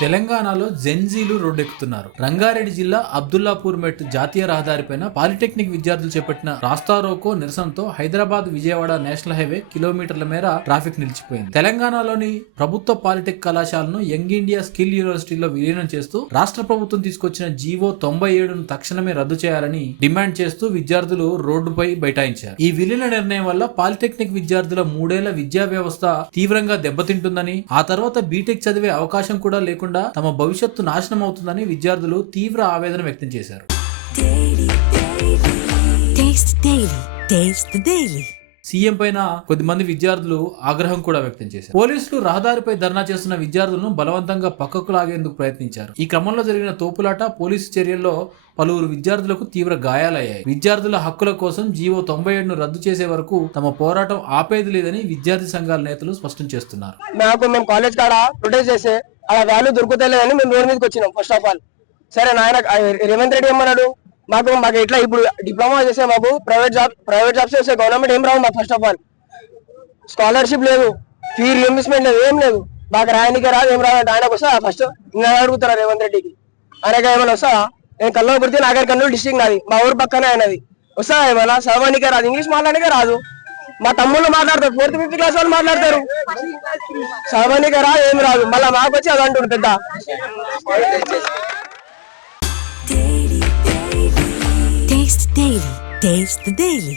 తెలంగాణలో జెన్జీలు రోడ్డెక్కుతున్నారు. రంగారెడ్డి జిల్లా అబ్దుల్లాపూర్ మెట్ జాతీయ రహదారిపైన పాలిటెక్నిక్ విద్యార్థులు చేపట్టిన రాస్తారోకో నిరసనతో హైదరాబాద్ విజయవాడ నేషనల్ హైవే కిలోమీటర్ల మేర ట్రాఫిక్ నిలిచిపోయింది. తెలంగాణలోని ప్రభుత్వ పాలిటెక్ కళాశాలను యంగ్ ఇండియా స్కిల్ యూనివర్సిటీలో విలీనం చేస్తూ రాష్ట్ర ప్రభుత్వం తీసుకొచ్చిన జీవో 97ను తక్షణమే రద్దు చేయాలని డిమాండ్ చేస్తూ విద్యార్థులు రోడ్డుపై బైఠాయించారు. ఈ విలీన నిర్ణయం వల్ల పాలిటెక్నిక్ విద్యార్థుల 3 ఏళ్ల విద్యా వ్యవస్థ తీవ్రంగా దెబ్బతింటుందని, ఆ తర్వాత బీటెక్ చదివే అవకాశం కూడా లేకుండా తమ భవిష్యత్తు నాశనం అవుతుందని విద్యార్థులు తీవ్ర ఆవేదన వ్యక్తం చేశారు. సీఎం పైన కొద్దిమంది విద్యార్థులు ఆగ్రహం కూడా వ్యక్తం చేశారు. పోలీసులు రహదారిపై ధర్నా చేస్తున్న విద్యార్థులను బలవంతంగా పక్కకు లాగేందుకు ప్రయత్నించారు. ఈ క్రమంలో జరిగిన తోపులాట, పోలీసు చర్యల్లో పలువురు విద్యార్థులకు తీవ్ర గాయాలయ్యాయి. విద్యార్థుల హక్కుల కోసం జీవో 97ను రద్దు చేసే వరకు తమ పోరాటం ఆపేది లేదని విద్యార్థి సంఘాల నేతలు స్పష్టం చేస్తున్నారు. మేము కాలేజ్ కాడ ప్రొటెస్ట్ చేస్తే అలా వాల్యూ దొరుకుతలేదని మేము రోడ్ మీదకి వచ్చినాం. ఫస్ట్ ఆఫ్ ఆల్ సరే నాయన రేవంత్ రెడ్డి ఏమన్నాడు, మాకు ఇట్లా ఇప్పుడు డిప్లొమా చేసే మాకు ప్రైవేట్ జాబ్స్ చేసే గవర్నమెంట్ ఏం రావు మాకు. ఫస్ట్ ఆఫ్ ఆల్ స్కాలర్షిప్ లేదు, ఫీ రియంబర్స్మెంట్ లేదు, ఏం లేదు. మాకు రాయనికే రాదు, ఏం రాదు. ఆయనకు వస్తా ఫస్ట్ నేను అడుగుతారా రేవంత్ రెడ్డికి, ఆయనకి ఏమైనా వస్తా? నేను కల్లోపడితే నాగర్ కర్నూలు డిస్ట్రిక్ట్ నాది, మా ఊరు పక్కనే ఆయనది. వస్తా ఏమైనా చదవనికే రాదు, ఇంగ్లీష్ మాట్లాడనికే రాదు. మా తమ్ముళ్ళు మాట్లాడతారు, 4th 5th క్లాస్ వాళ్ళు మాట్లాడతారు. చదవనికే రాదు, ఏం రాదు. మళ్ళీ మాకు వచ్చి అది అంటుంది పెద్ద. Taste the Daily.